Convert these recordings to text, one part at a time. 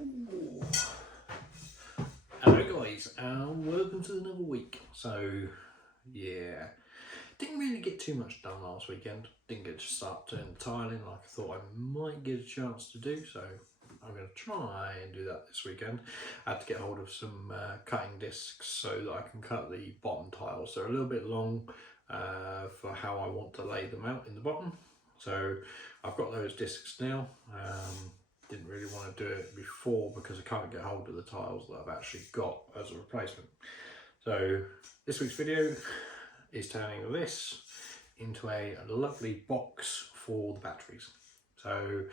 Ooh. Hello guys, and welcome to another week. So yeah, didn't really get too much done last weekend. Didn't get to start doing the tiling like I thought I might get a chance to do, so I'm going to try and do that this weekend. I had to get hold of some cutting discs so that I can cut the bottom tiles. They're a little bit long for how I want to lay them out in the bottom, so I've got those discs now. Didn't really want to do it before because I can't get hold of the tiles that I've actually got as a replacement. So this week's video is turning this into a lovely box for the batteries. So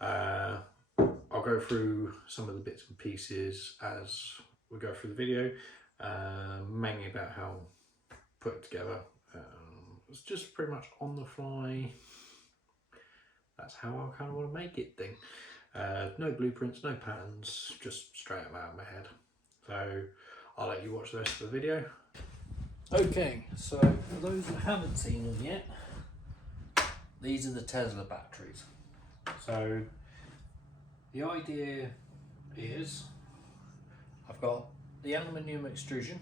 I'll go through some of the bits and pieces as we go through the video, mainly about how I put it together. It's just pretty much on the fly. That's how I kind of want to make it thing. No blueprints, no patterns, just straight up out of my head. So I'll let you watch the rest of the video. Okay, so for those that haven't seen them yet, these are the Tesla batteries. So the idea is I've got the aluminium extrusion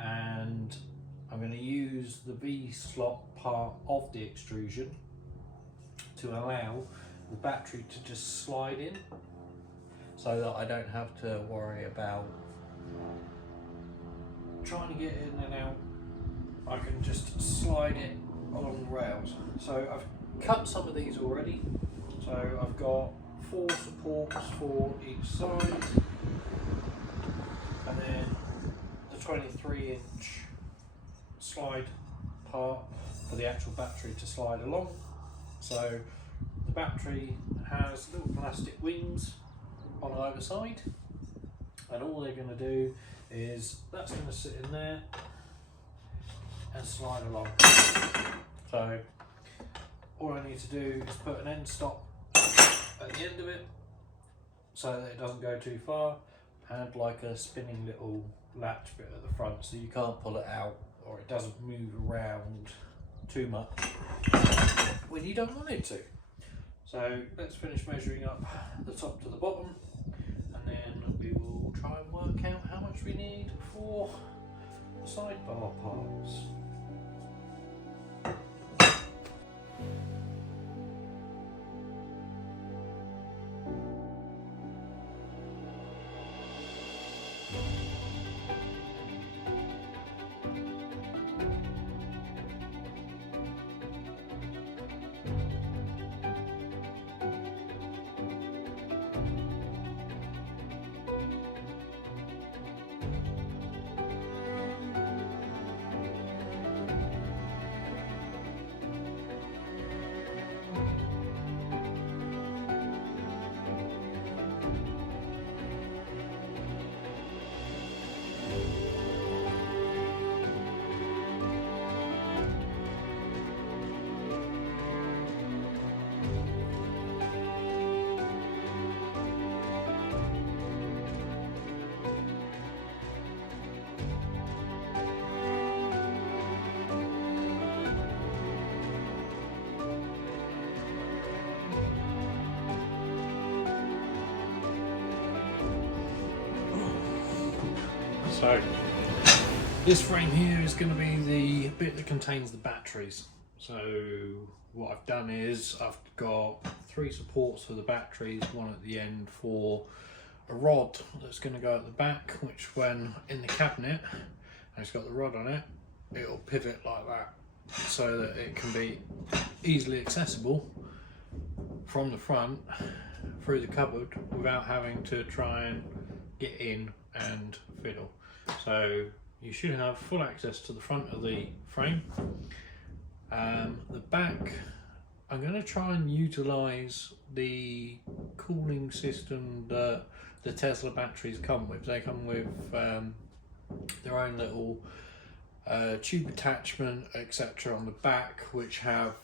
and I'm going to use the V-slot part of the extrusion to allow the battery to just slide in so that I don't have to worry about trying to get in and out. I can just slide it along the rails. So I've cut some of these already. So I've got 4 supports for each side and then the 23-inch slide part for the actual battery to slide along. So the battery has little plastic wings on either side, and all they're going to do is that's going to sit in there and slide along. So all I need to do is put an end stop at the end of it so that it doesn't go too far, and like a spinning little latch bit at the front so you can't pull it out or it doesn't move around too much when you don't want it to. So let's finish measuring up the top to the bottom and then we will try and work out how much we need for the sidebar parts. So this frame here is going to be the bit that contains the batteries. So what I've done is I've got 3 supports for the batteries, one at the end for a rod that's going to go at the back, which when in the cabinet and it's got the rod on it, it'll pivot like that so that it can be easily accessible from the front through the cupboard without having to try and get in and fiddle. So you should have full access to the front of the frame. The back, I'm going to try and utilise the cooling system that the Tesla batteries come with. They come with their own little tube attachment, etc. on the back, which have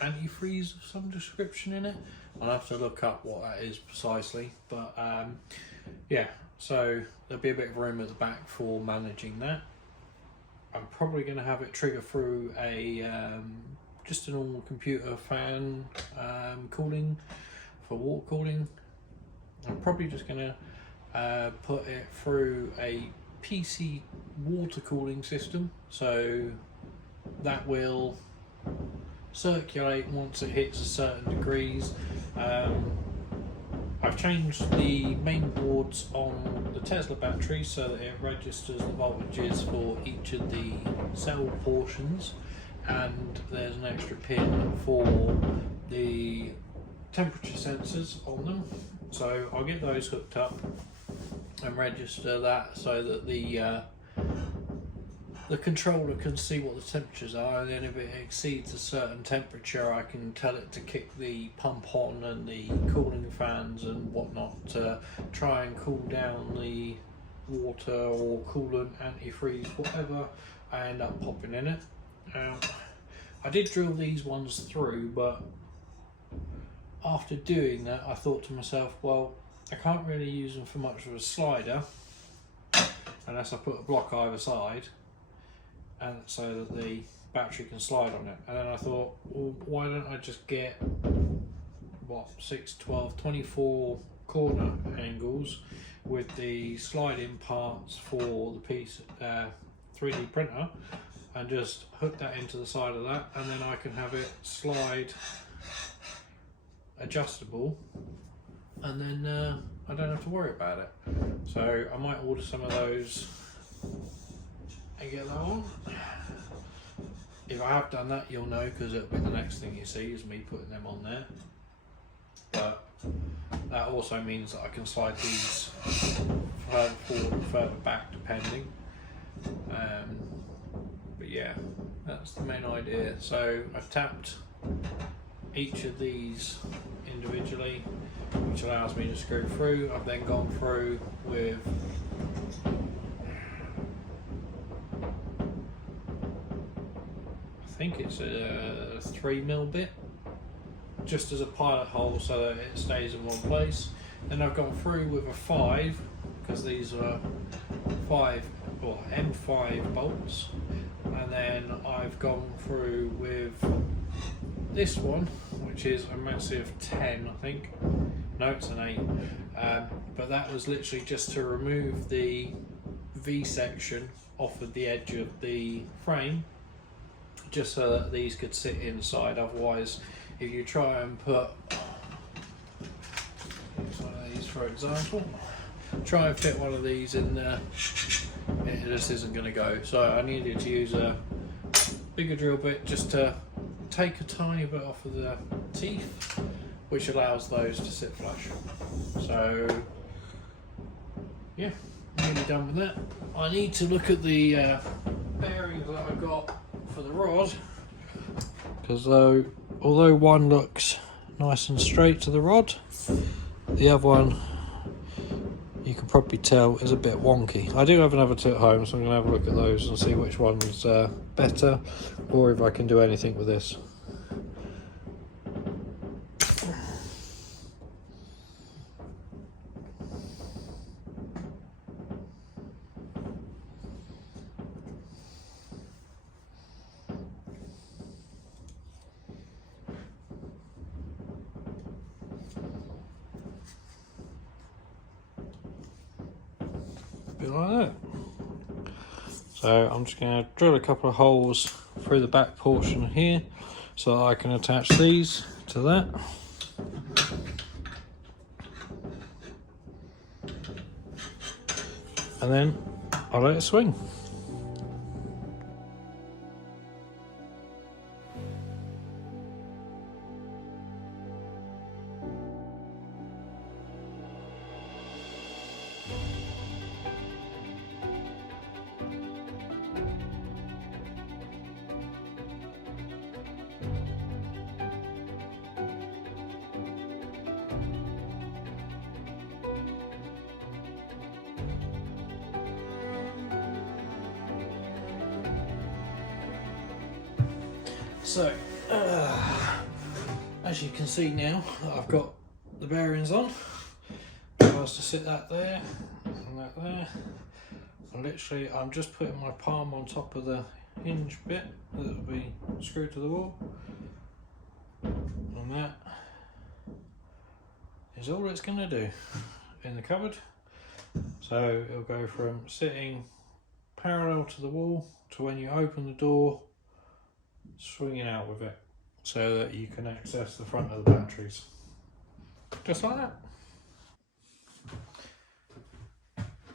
antifreeze of some description in it. I'll have to look up what that is precisely, but yeah, so there'll be a bit of room at the back for managing that. I'm probably going to have it trigger through a just a normal computer fan cooling for water cooling, I'm probably just going to put it through a PC water cooling system, so that will circulate once it hits a certain degrees. I've changed the main boards on the Tesla battery so that it registers the voltages for each of the cell portions, and there's an extra pin for the temperature sensors on them. So I'll get those hooked up and register that so that the controller can see what the temperatures are, and then if it exceeds a certain temperature I can tell it to kick the pump on and the cooling fans and whatnot to try and cool down the water or coolant, antifreeze, whatever I end up popping in it. I did drill these ones through, but after doing that I thought to myself, well, I can't really use them for much of a slider unless I put a block either side, and so that the battery can slide on it. And then I thought, well, why don't I just get 6, 12, 24 corner angles with the sliding parts for the piece 3D printer, and just hook that into the side of that, and then I can have it slide adjustable, and then I don't have to worry about it. So I might order some of those and get that on. If I have done that, you'll know, because it'll be the next thing you see is me putting them on there. But that also means that I can slide these further forward and further back depending. But yeah, that's the main idea. So I've tapped each of these individually, which allows me to screw through. I've then gone through with I think it's a 3mm bit, just as a pilot hole so that it stays in one place. Then I've gone through with a 5, because these are M5 bolts, and then I've gone through with this one, which is a massive 10, I think. No, it's an 8. But that was literally just to remove the V section off of the edge of the frame, just so that these could sit inside. Otherwise, if you try and put, here's one of these for example, try and fit one of these in there, it just isn't going to go. So I needed to use a bigger drill bit just to take a tiny bit off of the teeth, which allows those to sit flush. So yeah, nearly done with that. I need to look at the bearings that I got for the rod, because although one looks nice and straight to the rod, the other one, you can probably tell, is a bit wonky. I do have another two at home, so I'm going to have a look at those and see which one's better, or if I can do anything with this. Like that. So I'm just going to drill a couple of holes through the back portion here so that I can attach these to that. And then I'll let it swing. So, as you can see now, I've got the bearings on. I was to sit that there and that there. And literally, I'm just putting my palm on top of the hinge bit that will be screwed to the wall. And that is all it's going to do. in the cupboard. So it'll go from sitting parallel to the wall to when you open the door, swinging out with it so that you can access the front of the batteries. Just like that.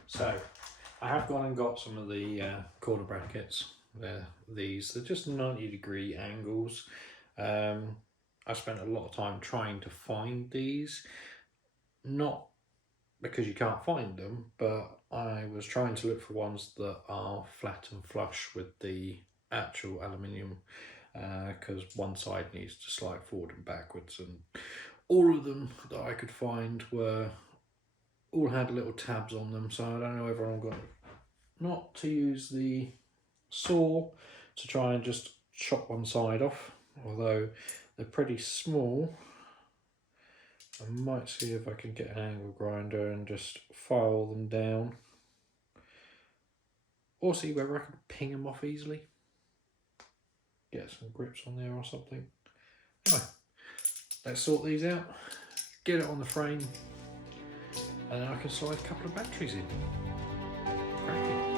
So I have gone and got some of the corner brackets. They're just 90-degree angles. I spent a lot of time trying to find these, not because you can't find them, but I was trying to look for ones that are flat and flush with the actual aluminium, because one side needs to slide forward and backwards, and all of them that I could find all had little tabs on them, so I don't know whether I'm going not to use the saw to try and just chop one side off, although they're pretty small. I might see if I can get an angle grinder and just file them down, or see whether I can ping them off easily, get some grips on there or something. Anyway, let's sort these out, get it on the frame, and then I can slide a couple of batteries in. Cracking.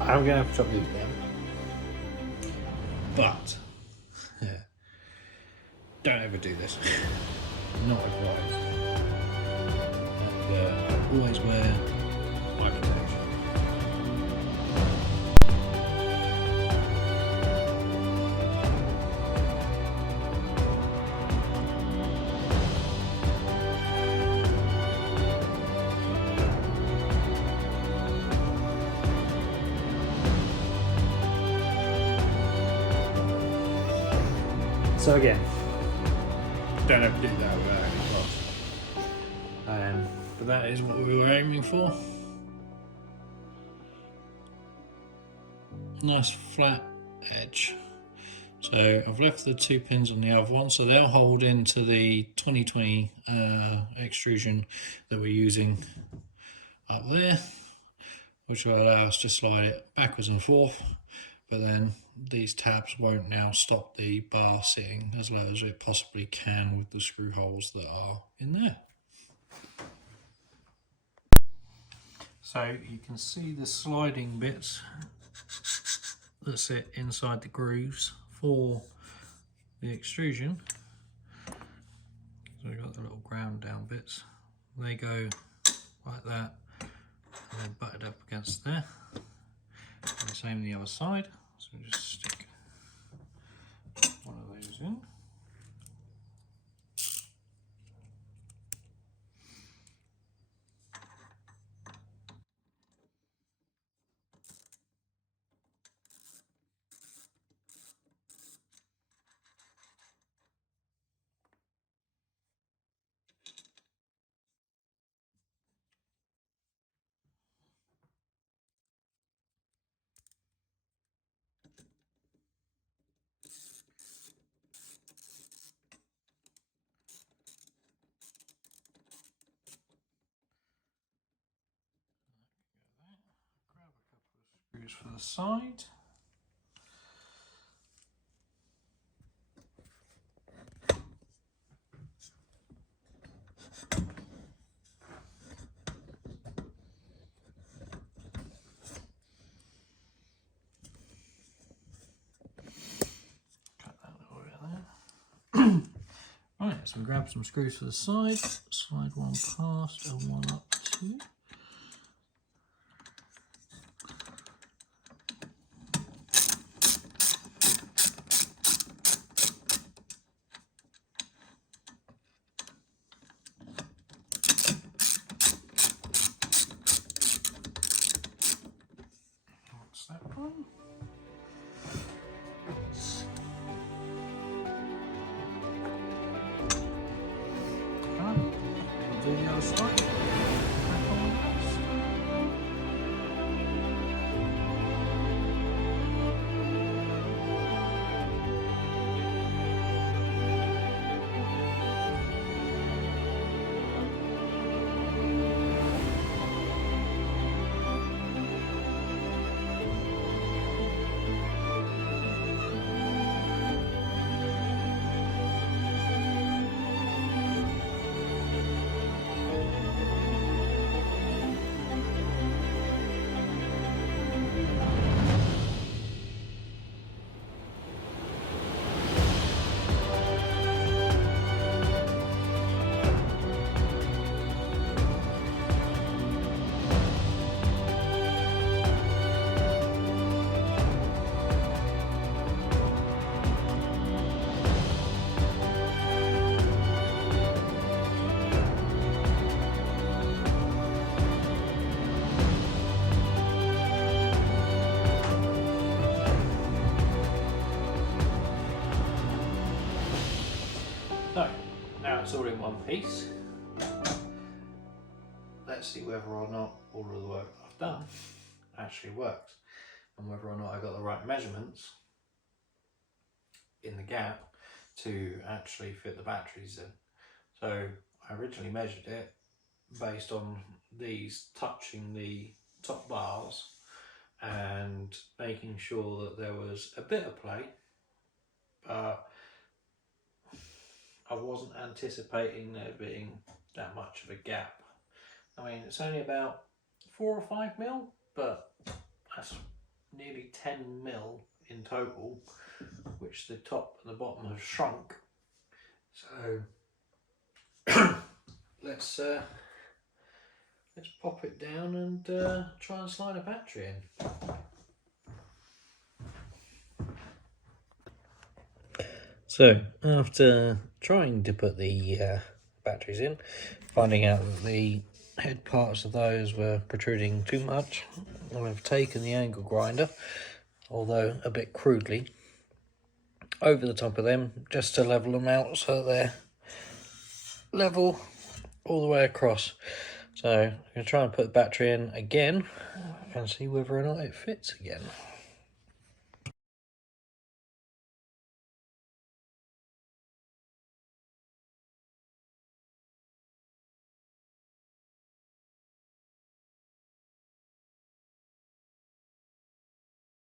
I'm going to have to chop these down, but don't ever do this. Not advised. And always wear eye protection. So again, don't have to do that without any gloves. But that is what we were aiming for. Nice flat edge. So I've left the 2 pins on the other one, so they'll hold into the 2020 extrusion that we're using up there, which will allow us to slide it backwards and forth. But then these tabs won't now stop the bar sitting as low as it possibly can with the screw holes that are in there. So you can see the sliding bits that sit inside the grooves for the extrusion. So we've got the little ground down bits. They go like that and then butted up against there. And the same the other side, so just stick one of those in. Grab a couple of screws for the side. Cut that little bit there. Right, so we grab some screws for the side, slide one past and one up too. on the other side. Back on the rest. So, now it's all in one piece. Let's see whether or not all of the work I've done actually works, and whether or not I got the right measurements in the gap to actually fit the batteries in. So I originally measured it based on these touching the top bars and making sure that there was a bit of play, but I wasn't anticipating there being that much of a gap. I mean, it's only about 4 or 5 mil, but that's nearly 10 mil in total, which the top and the bottom have shrunk. So let's pop it down and try and slide a battery in. So after trying to put the batteries in, finding out that the head parts of those were protruding too much, I've taken the angle grinder, although a bit crudely, over the top of them just to level them out so they're level all the way across. So I'm going to try and put the battery in again and see whether or not it fits again.